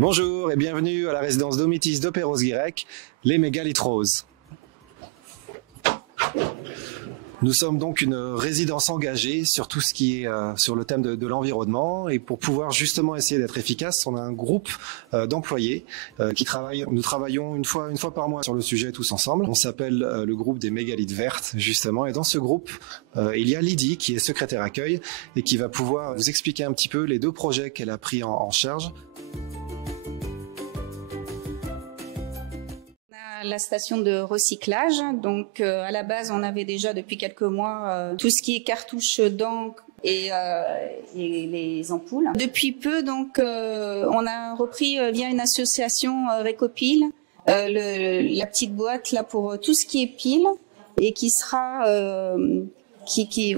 Bonjour et bienvenue à la résidence Domitis de Perros-Guirec, les mégalithes roses. Nous sommes donc une résidence engagée sur tout ce qui est sur le thème de l'environnement, et pour pouvoir justement essayer d'être efficace, on a un groupe d'employés qui travaillent. Nous travaillons une fois par mois sur le sujet tous ensemble. On s'appelle le groupe des mégalithes vertes justement, et dans ce groupe il y a Lydie qui est secrétaire accueil et qui va pouvoir vous expliquer un petit peu les deux projets qu'elle a pris en charge. La station de recyclage. Donc à la base, on avait déjà depuis quelques mois tout ce qui est cartouches d'encre et les ampoules. Depuis peu, donc, on a repris via une association Récopile la petite boîte là pour tout ce qui est pile et qui sera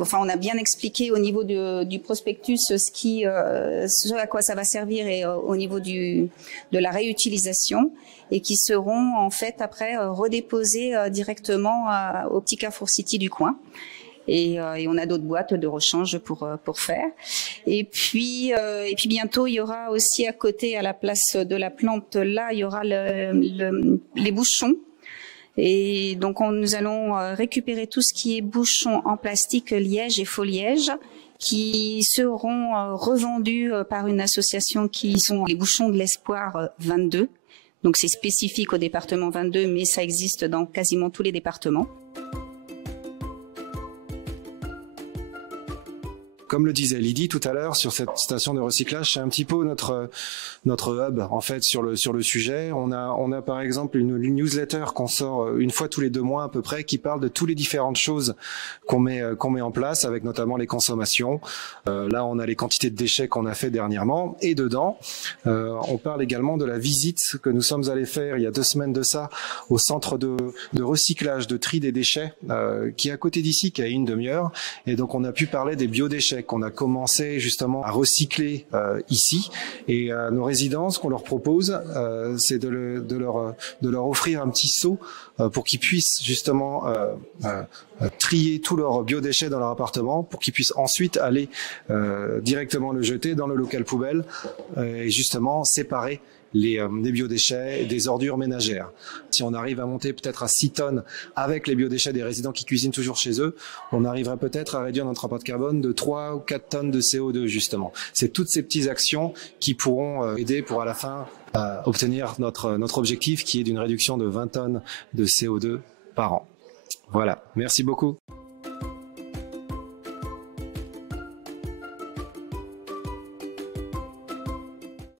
enfin, on a bien expliqué au niveau du prospectus ce à quoi ça va servir et au niveau de la réutilisation, et qui seront en fait après redéposés directement au petit Carrefour City du coin. Et on a d'autres boîtes de rechange pour faire. Et puis bientôt il y aura aussi à côté, à la place de la plante là, il y aura les bouchons. Et donc nous allons récupérer tout ce qui est bouchons en plastique liège et faux liège, qui seront revendus par une association qui sont les bouchons de l'espoir 22. Donc c'est spécifique au département 22, mais ça existe dans quasiment tous les départements. Comme le disait Lydie tout à l'heure, sur cette station de recyclage, c'est un petit peu notre hub en fait sur le sujet. On a par exemple une newsletter qu'on sort une fois tous les 2 mois à peu près, qui parle de toutes les différentes choses qu'on met en place, avec notamment les consommations. Là, on a les quantités de déchets qu'on a fait dernièrement, et dedans, on parle également de la visite que nous sommes allés faire il y a 2 semaines de ça au centre de recyclage, de tri des déchets, qui est à côté d'ici, qui a une demi-heure, et donc on a pu parler des biodéchets qu'on a commencé justement à recycler ici, et nos résidents, ce qu'on leur propose, c'est de leur offrir un petit seau pour qu'ils puissent justement trier tous leurs biodéchets dans leur appartement, pour qu'ils puissent ensuite aller directement le jeter dans le local poubelle et justement séparer les biodéchets des ordures ménagères. Si on arrive à monter peut-être à 6 tonnes avec les biodéchets des résidents qui cuisinent toujours chez eux, on arriverait peut-être à réduire notre impact carbone de 3 ou 4 tonnes de CO2 justement. C'est toutes ces petites actions qui pourront aider pour à la fin à obtenir notre objectif, qui est d'une réduction de 20 tonnes de CO2 par an. Voilà, merci beaucoup.